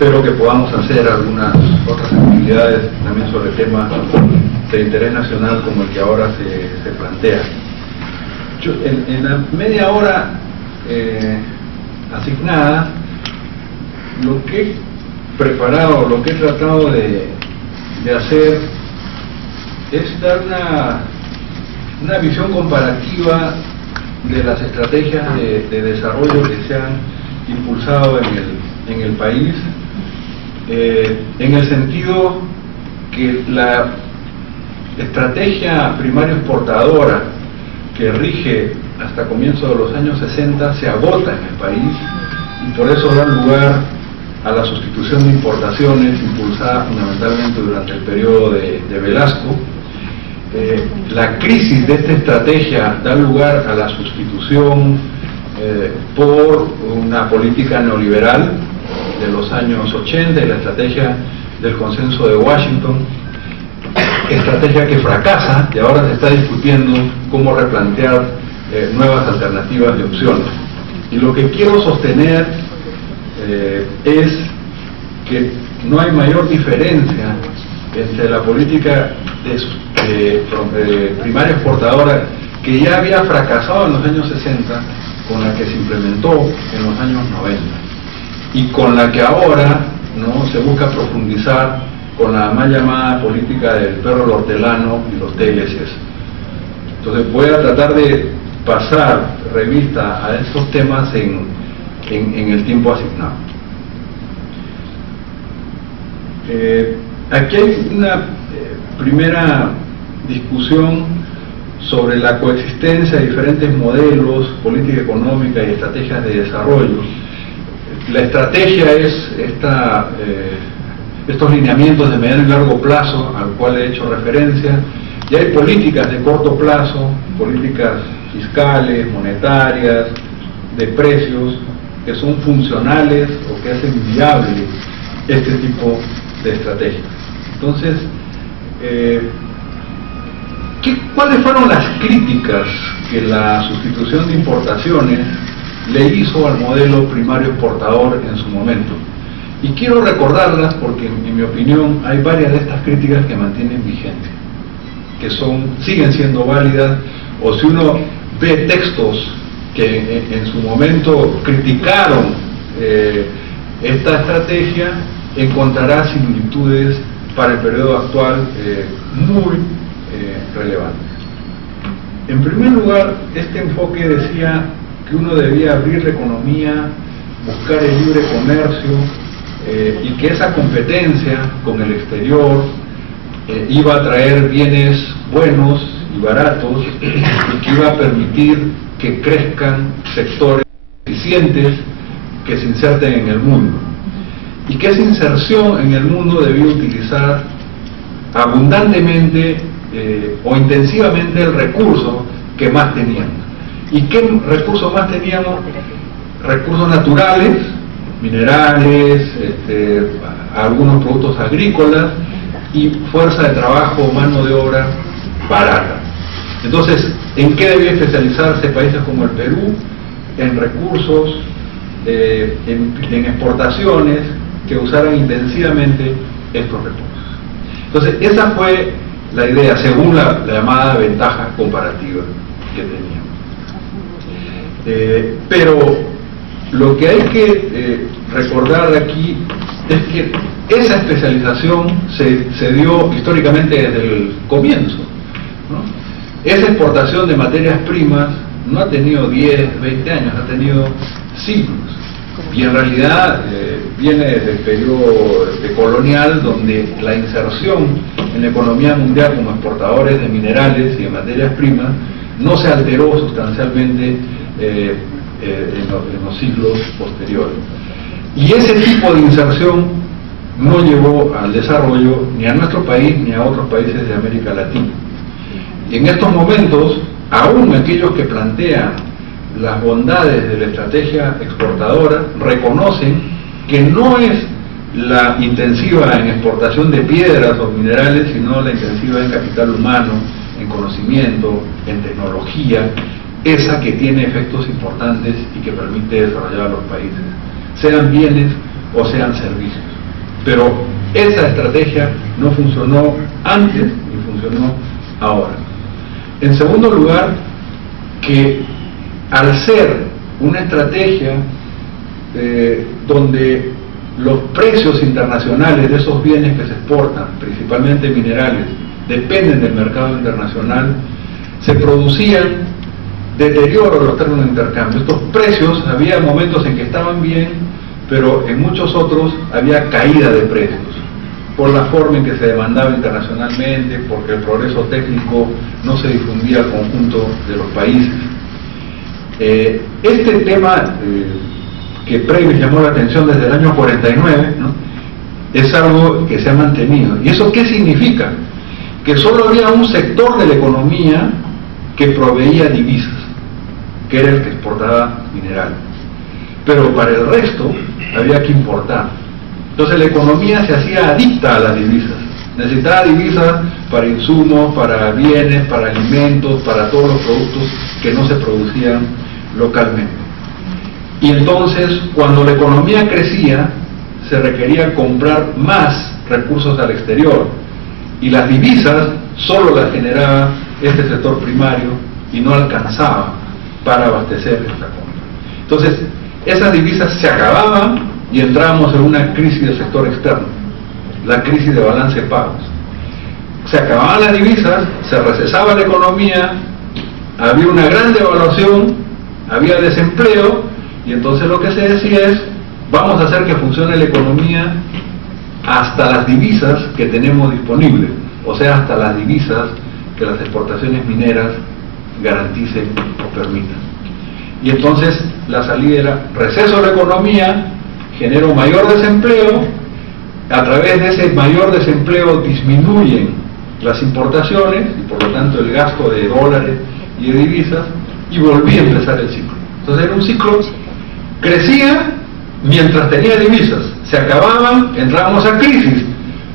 espero que podamos hacer algunas otras actividades también sobre temas de interés nacional como el que ahora se plantea. En la media hora asignada, lo que he preparado, lo que he tratado de hacer es dar una visión comparativa de las estrategias de desarrollo que se han impulsado en el país, en el sentido que la estrategia primaria exportadora que rige hasta comienzos de los años 60 se agota en el país, y por eso da lugar a la sustitución de importaciones impulsada fundamentalmente durante el periodo de Velasco. La crisis de esta estrategia da lugar a la sustitución por una política neoliberal de los años 80 y la estrategia del consenso de Washington, estrategia que fracasa, y ahora se está discutiendo cómo replantear nuevas alternativas de opciones. Y lo que quiero sostener es que no hay mayor diferencia entre la política primaria exportadora, que ya había fracasado en los años 60, con la que se implementó en los años 90, y con la que ahora se busca profundizar con la mal llamada política del perro al hortelano y los TLCs. Entonces voy a tratar de pasar revista a estos temas en el tiempo asignado. Aquí hay una primera discusión sobre la coexistencia de diferentes modelos, política económica y estrategias de desarrollo. La estrategia es estos lineamientos de mediano y largo plazo al cual he hecho referencia, y hay políticas de corto plazo, políticas fiscales, monetarias, de precios, que son funcionales o que hacen viable este tipo de estrategias. Entonces, ¿cuáles fueron las críticas que la sustitución de importaciones le hizo al modelo primario exportador en su momento? Y quiero recordarlas porque, en mi opinión, hay varias de estas críticas que mantienen vigentes, que siguen siendo válidas, o si uno ve textos que en su momento criticaron esta estrategia, encontrará similitudes para el periodo actual muy relevantes. En primer lugar, este enfoque decía que uno debía abrir la economía, buscar el libre comercio, y que esa competencia con el exterior iba a traer bienes buenos y baratos, y que iba a permitir que crezcan sectores eficientes que se inserten en el mundo, y que esa inserción en el mundo debía utilizar abundantemente o intensivamente el recurso que más teníamos. ¿Y qué recursos más teníamos? Recursos naturales, minerales, algunos productos agrícolas y fuerza de trabajo, mano de obra barata. Entonces, ¿en qué debía especializarse países como el Perú? En recursos, en exportaciones que usaran intensivamente estos recursos. Entonces, esa fue la idea, según la llamada ventaja comparativa que teníamos. Pero lo que hay que recordar aquí es que esa especialización se dio históricamente desde el comienzo, ¿no? Esa exportación de materias primas no ha tenido 10, 20 años, ha tenido siglos, y en realidad viene desde el periodo colonial, donde la inserción en la economía mundial como exportadores de minerales y de materias primas no se alteró sustancialmente en los siglos posteriores. Y ese tipo de inserción no llevó al desarrollo ni a nuestro país ni a otros países de América Latina. Y en estos momentos, aún aquellos que plantean las bondades de la estrategia exportadora reconocen que no es la intensiva en exportación de piedras o minerales, sino la intensiva en capital humano, en conocimiento, en tecnología, esa que tiene efectos importantes y que permite desarrollar a los países, sean bienes o sean servicios. Pero esa estrategia no funcionó antes ni funcionó ahora. En segundo lugar, que al ser una estrategia donde los precios internacionales de esos bienes que se exportan, principalmente minerales, dependen del mercado internacional, se producían deterioro de los términos de intercambio. Estos precios, había momentos en que estaban bien, pero en muchos otros había caída de precios, por la forma en que se demandaba internacionalmente, porque el progreso técnico no se difundía al conjunto de los países. Este tema que Previs llamó la atención desde el año 49, ¿no?, es algo que se ha mantenido. ¿Y eso qué significa? Que solo había un sector de la economía que proveía divisas, que era el que exportaba mineral. Pero para el resto había que importar. Entonces la economía se hacía adicta a las divisas. Necesitaba divisas para insumos, para bienes, para alimentos, para todos los productos que no se producían localmente. Y entonces, cuando la economía crecía, se requería comprar más recursos al exterior. Y las divisas solo las generaba este sector primario y no alcanzaba para abastecer esta compra. Entonces, esas divisas se acababan y entrábamos en una crisis del sector externo, la crisis de balance de pagos. Se acababan las divisas, se recesaba la economía, había una gran devaluación, había desempleo, y entonces lo que se decía es: vamos a hacer que funcione la economía hasta las divisas que tenemos disponibles, o sea, hasta las divisas que las exportaciones mineras garanticen o permitan. Y entonces la salida era receso de la economía, generó mayor desempleo, a través de ese mayor desempleo disminuyen las importaciones y por lo tanto el gasto de dólares y de divisas, y volvía a empezar el ciclo. Entonces era un ciclo, crecía mientras tenía divisas, se acababan, entrábamos a crisis,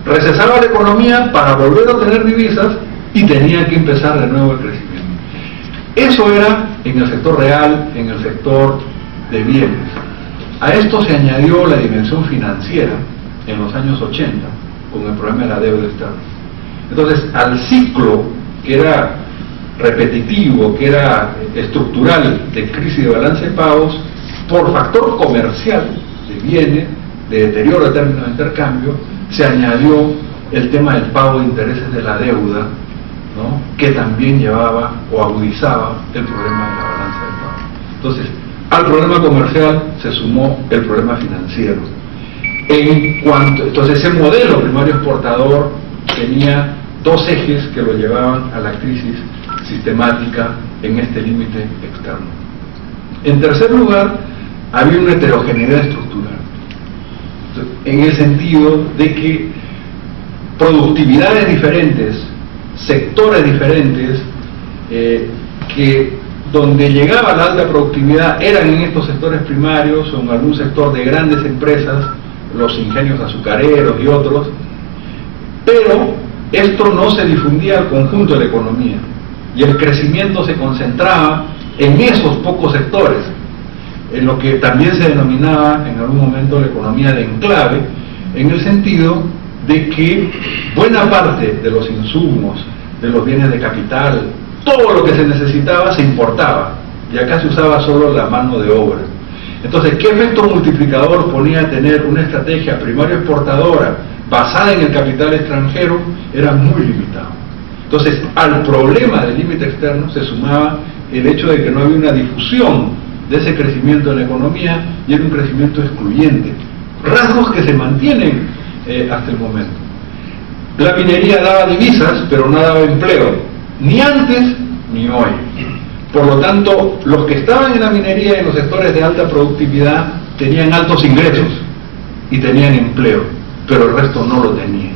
recesaba la economía para volver a tener divisas y tenía que empezar de nuevo el crecimiento. Eso era en el sector real, en el sector de bienes. A esto se añadió la dimensión financiera en los años 80 con el problema de la deuda externa. Entonces, al ciclo que era repetitivo, que era estructural de crisis de balance de pagos, por factor comercial de bienes, de deterioro de términos de intercambio, se añadió el tema del pago de intereses de la deuda, ¿no?, que también llevaba o agudizaba el problema de la balanza de pagos. Entonces, al problema comercial se sumó el problema financiero. Entonces, ese modelo primario exportador tenía dos ejes que lo llevaban a la crisis sistemática en este límite externo. En tercer lugar, había una heterogeneidad estructural, en el sentido de que productividades diferentes, sectores diferentes, que donde llegaba la alta productividad eran en estos sectores primarios o en algún sector de grandes empresas, los ingenios azucareros y otros, pero esto no se difundía al conjunto de la economía y el crecimiento se concentraba en esos pocos sectores, en lo que también se denominaba en algún momento la economía de enclave, en el sentido de que buena parte de los insumos, de los bienes de capital, todo lo que se necesitaba se importaba y acá se usaba solo la mano de obra. Entonces, ¿qué efecto multiplicador ponía a tener una estrategia primario exportadora basada en el capital extranjero? Era muy limitado. Entonces, al problema del límite externo se sumaba el hecho de que no había una difusión de ese crecimiento en la economía y era un crecimiento excluyente. Rasgos que se mantienen hasta el momento. La minería daba divisas, pero no daba empleo, ni antes ni hoy. Por lo tanto, los que estaban en la minería y en los sectores de alta productividad tenían altos ingresos y tenían empleo, pero el resto no lo tenían.